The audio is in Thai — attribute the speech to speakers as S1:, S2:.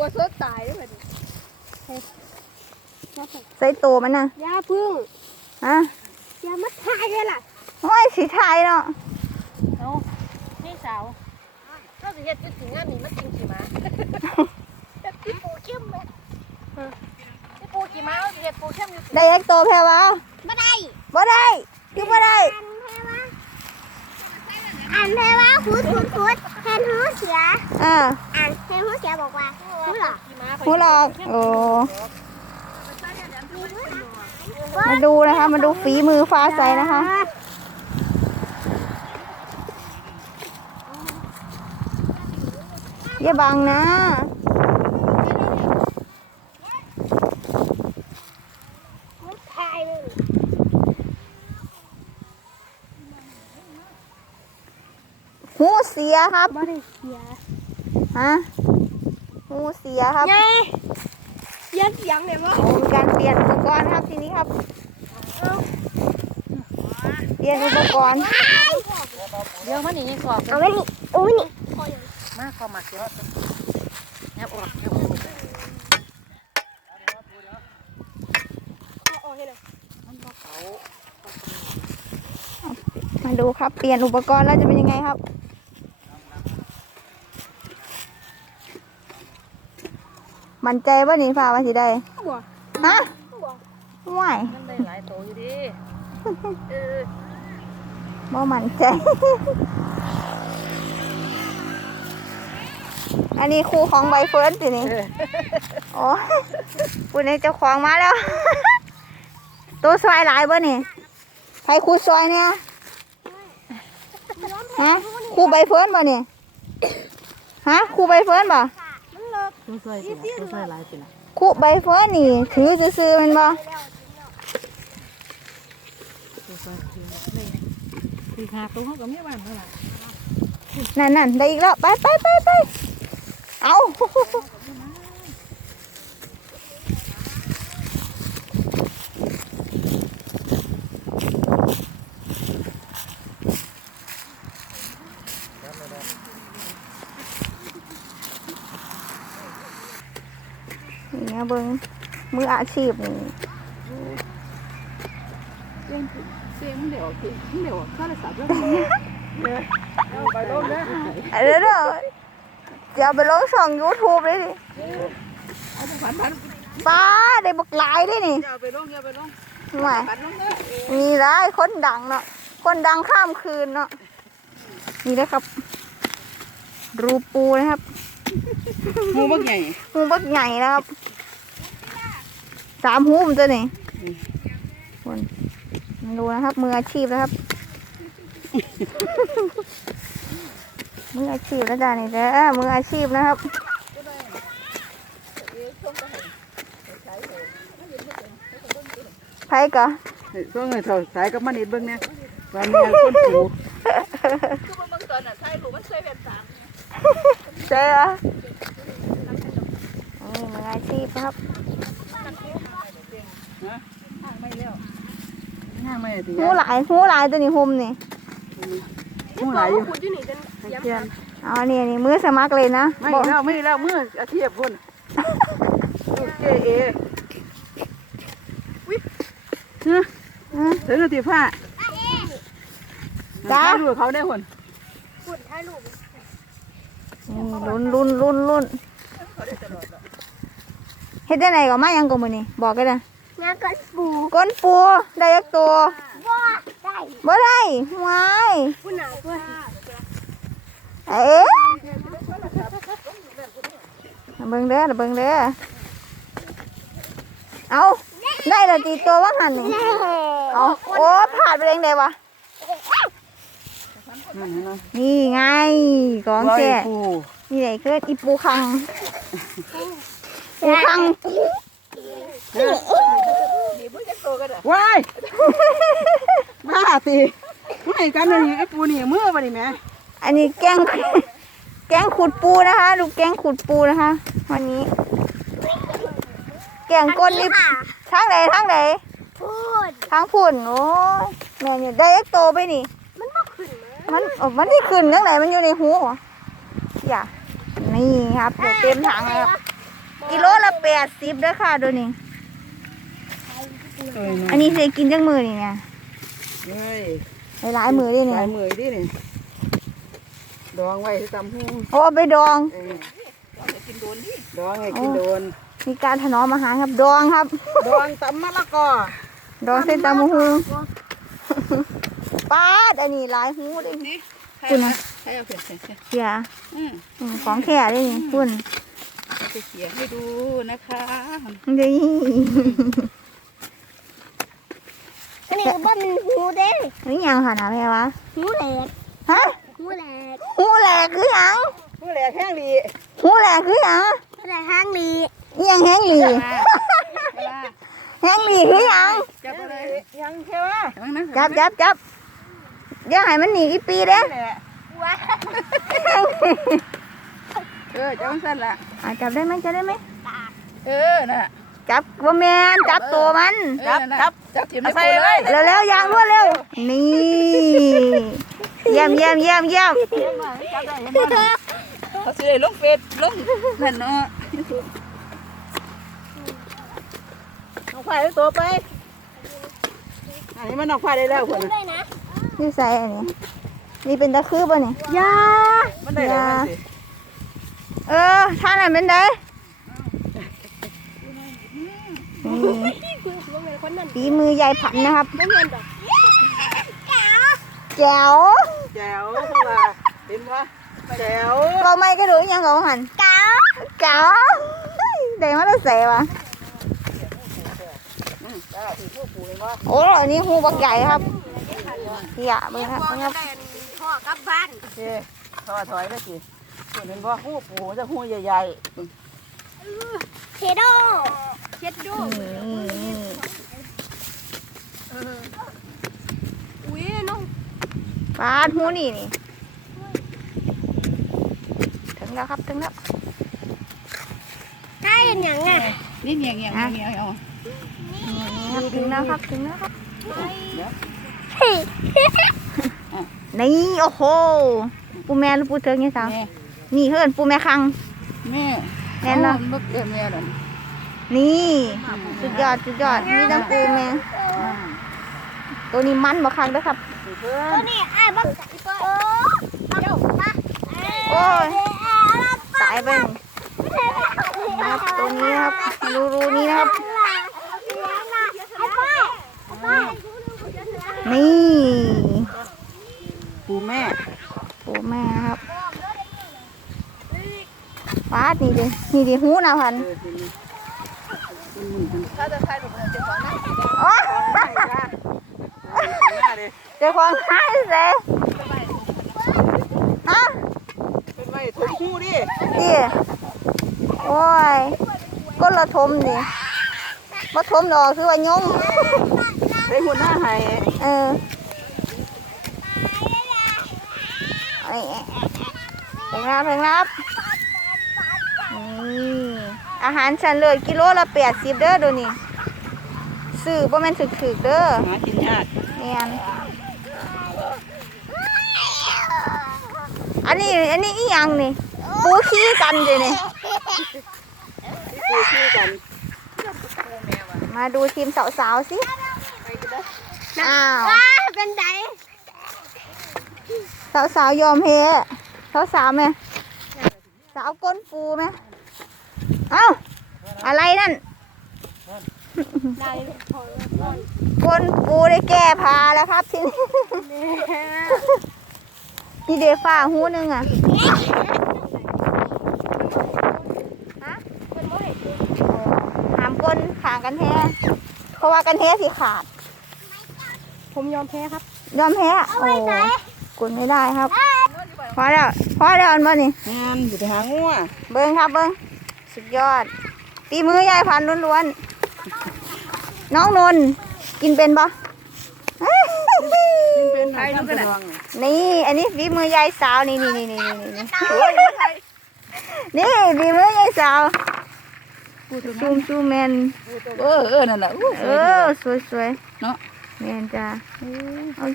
S1: สดตายเลย
S2: ใส่ตัวมันนะ
S1: ยาพึ่ง
S2: ฮะ
S1: ยามัดทายเลยล่ะ
S2: โอ้ยสีไทยเนาะ
S1: เอานี่สาวก็สิเฮ็ดจุดถึงงานนี้มากินขี่ม้าพี่ปูเข้มไหมพี่ปูขี่ม้าสิเฮ็ดปูเข้มอยู่
S2: ได้เอ็กโตแพรวะ
S1: บ่ได้
S2: คือบ่ได้
S1: อันแพรวะพูดแทนหูเสือ
S2: อ่า
S1: อันแทนหูเสือบอกว่า
S2: หูหลอกโอ้มาดูนะคะมาดูฝีมือฟ้าใสนะคะอย่าบังนะหูเสียครับ
S1: บ่ได้เสีย
S2: ฮะหูเสียครับ
S1: ไงเสียเสียงเลยมั้ง
S2: มีการเปลี่ยนอุปกรณ์ครับทีนี้ครับเปลี่ยนอุปกรณ์
S1: เดี๋ยวมันนี่ขอบ
S2: เอาไว้นี่อุ้ยนี่
S1: มาขอมาเสียแอบออก
S2: มาดูครับเปลี่ยนอุปกรณ์แล้วจะเป็นยังไงครับมั่นใจว่านี่ฝ่าว่าสิได้ฮะว่าย
S1: มันได้หลายโตอยู่ดิ
S2: บ่มั่นใจอันนี้ครูของใบเฟิร์นสินี่โอ้ปุ่นนี้เจ้าของมาแล้วตัวซอยหลายบ่นี่ใครครูซอยเนี่ยฮะครูใบเฟิร์นบ่นี่ฮะครูใบเฟิร์นบ่
S1: ตัวซอยหลายสิล่ะ
S2: ครูใบเฟิร์นนี่ถือซื่อๆมันบ่
S1: ตีขาตัวเขาก็ไม่บ้านเท่าไหร่
S2: นั่นได้อีกแล้วไปเอาเนี่ยเบิ้งมืออาชีพนี่
S1: เสียงเดี๋ยวข้าเลยสับแล้วไปลงนะ
S2: เดี๋ยวจะไปลงช่อง YouTube เลยดิป้าได้บักหลายดินี่
S1: อย่าไปลง
S2: ไม่มีได้คนดังเนาะคนดังข้ามคืนเนาะนี่นะครับรูปูนะครับ
S1: หูบักใหญ่
S2: นะครับ3 หูมันตัวนี่คนดูนะครับมืออาชีพนะครับมืออาชีพแล้วจ้านี่เด้อมืออาชีพนะครับไผกะ
S1: ช่วงนี้เท่าสายกับมันอีกเบิ่งเนี่ยว่ามีคนถูกคือเบิ่งตอนน่ะใช่ถูกมันเคยเป็น3
S2: ใช่เหรอนี่มืออาชีพครับหูหลายตัวนี้หุ่มนี่
S1: หูหลายอยู่
S2: เอานี่มือสมัครเลยนะ
S1: ไม่แล้วมืออาชีพพุ่นเจเอวิเดี๋ยวตีผ้า
S2: จ้า
S1: ดูเขาได้หุ่น
S2: รุ่นเฮ็ดได้ไหนก็มายังก็มือนี่บอกกันนะ
S1: งาน
S2: ก้นปูได้ยักตัวบ่ได้วายเอ๊ะเบิ่งเด้อเอาได้แล้วตีตัวว่าหันนี่เอาโอ้ผ่านไปเองได้วะนี่ไงของแก่นี่ไหนคืออีปูคัง
S1: ว้ายบ้าตีไม่กันเลยไอ้ปูนี่มือมาดิแม่
S2: อันนี้แกงขุดปูนะคะดูแกงขุดปูนะคะวันนี้แกงก้นนี่ทางไหนทางฝุ่นโอ้ยแม่เนี่ยได้เอ็กโตไปนี่มันที่ขึ้นทางไหนมันอยู่ในหูอย่านี่ครับเดี๋ยวเต็มถังเลยครับกิโลละ80เด้อค่ะดูนี่อันนี้เคยกินจังมือนี่ไง
S3: เฮ้ย
S2: หลายมือดินี่
S3: ลายมือดินี่ดองไว้ที่ตำหู
S2: โอ้เอาไปดอง
S3: ดองให้กินโดน
S2: มีการถนอมอาหารครับดองครับ
S3: ดองตำมะละกอ
S2: ดองเส้นตำมะฮูป้าดอันนี้หลายหูดิ คุณนะ
S3: ใครเอาเผ็ดเผ็ด
S2: เสียของแค่ดินี่คุณ
S3: จะเขียให้ดูนะคะ
S2: ดี
S1: อันนี้ก็บ้านหูเด้
S2: นี่ยังค่ะนะแม่วะ
S1: หูแหลก
S2: ฮะ
S1: หูแหลก
S2: หูแหลกคือหยัง
S3: ผู้แหลกแห้งดี
S2: หูแหลกคือหยัง
S1: หูแหลกห้างลี
S2: อิหยังแห้งหลีแห้งหลีคือหยัง
S3: จับเลยยังแค่ว่า
S2: จับเดี๋ยวให้มันหนีอีปีเด้
S3: แหละ
S1: ว้า
S3: จับมันสั้นละ
S2: จับได้ไหม
S3: น่ะ
S2: จับว่าแมนจับตัวมัน
S3: จับจิ้มในปูเลย
S2: เร็วๆอย่างรวดเร็วนี่เยี่ยม
S3: เขาซื้อลงเฟซลงนั่นเนาะน้องควายตัวไปอันนี้มันน้องควายได้แล้วคน
S1: ได้นะ
S2: นี่ใส่อันนี้นี่เป็นตะคือป่ะเนี่ย
S1: ยา
S3: มันได้แล้วมันสิ
S2: ท่าไหนเป็นไดฝีมือยายผันนะครับ
S1: ไม่เงินดอก
S2: แจ๋ว
S3: แจ๋วเพราะว่าเห็นว่าแจ๋ว
S2: เราไม่กระโดดยังเหรอหันเก๋าเด็กมันจะเสวะโอ้อันนี้หูบักใหญ่ครับเหี้ยเบิ่งครับเบิ่งครับ
S1: พ่อกลับบ้าน
S3: โอเคถอยได้สิเห็นว่าหูปูจะหูใหญ่
S1: เชโดเช็ดดูอุ้ยน้อง
S2: ปาดหูนี่ถึงแล้วครับถึงแล้ว
S1: ได้ยังไงอ่ะ
S3: ๆนี่เงียงเอา
S2: ถึงแล้วครับถึงแล้วครับ
S1: เฮ้ย
S2: นี่โอ้โหปูแม่หรือปูเถิงเนี่ยสาว
S3: แม่
S2: นี่เฮิรนปูแม่คัง
S3: แม่
S2: แม่นเนาะ
S3: บักเอ็มแม่หรอ
S2: นี่สุดยอดมีตั้งปูแม่ตัวนี้มันบ่คังเด้อครับ
S1: ตัวนี้ไอ้บักโอ้เจ้ามา
S2: โอ้ยตายไปครับตัวนี้ครับรูนี้นะครับนี่
S3: ปูแม่
S2: ปูแม่ครับฟาดนี่ดิหูนะพัน
S3: ถ้าจะใครหนูจะฟังนะ
S2: โอ้เจ้าของหายเสียฮะ
S3: เป็นไงถุงหูดิ
S2: ดิโอ้ยก้นละทมดิมาทมดอกคือว่ายง
S3: ได้หัวหน้าให้
S2: เพลงรับนี่อาหารฉันเลยกิโลละ80เด้อดูนี่ซื้อบ่แม่นถึกๆเด้อ
S3: หากินยาก
S2: แม่นอันนี้อีหยังนี่ปูขี้กันเด้นี่
S3: ปูชื่อกัน
S2: มาดูทีมสาวๆสิอ้าว
S1: เป็นได
S2: สาวๆยอมแพ้สาวๆไหมสาวก้นปูไหมเอ้าอะไรนั่น
S1: ได้
S2: ก้นปูได้แก้พาแล้วครับทีนี้นี่เดฟ้าหูนึงอ่ะฮะหามก้นขางกันแท้เพราะว่ากันแท้สิขาด
S1: ผมยอมแพ้ครับ
S2: ยอมแพ้โอ้กดไม่ได้ครับพอแล้วอันบ่นี่
S3: งานอยู่ไปหางัว
S2: เบิ้งครับเบิ้งสุดยอดฝีมือยายพันธุ์ล้วนๆน้องนนท์กินเป็นปะ
S3: เป็นใครดูกันนะ
S2: นี่อันนี้ฝีมือยายสาวนี่นี่ฝีมือยายสาวซูมแมน
S3: นั่นแหละ
S2: สวย
S3: เนาะ
S2: แมนจ้า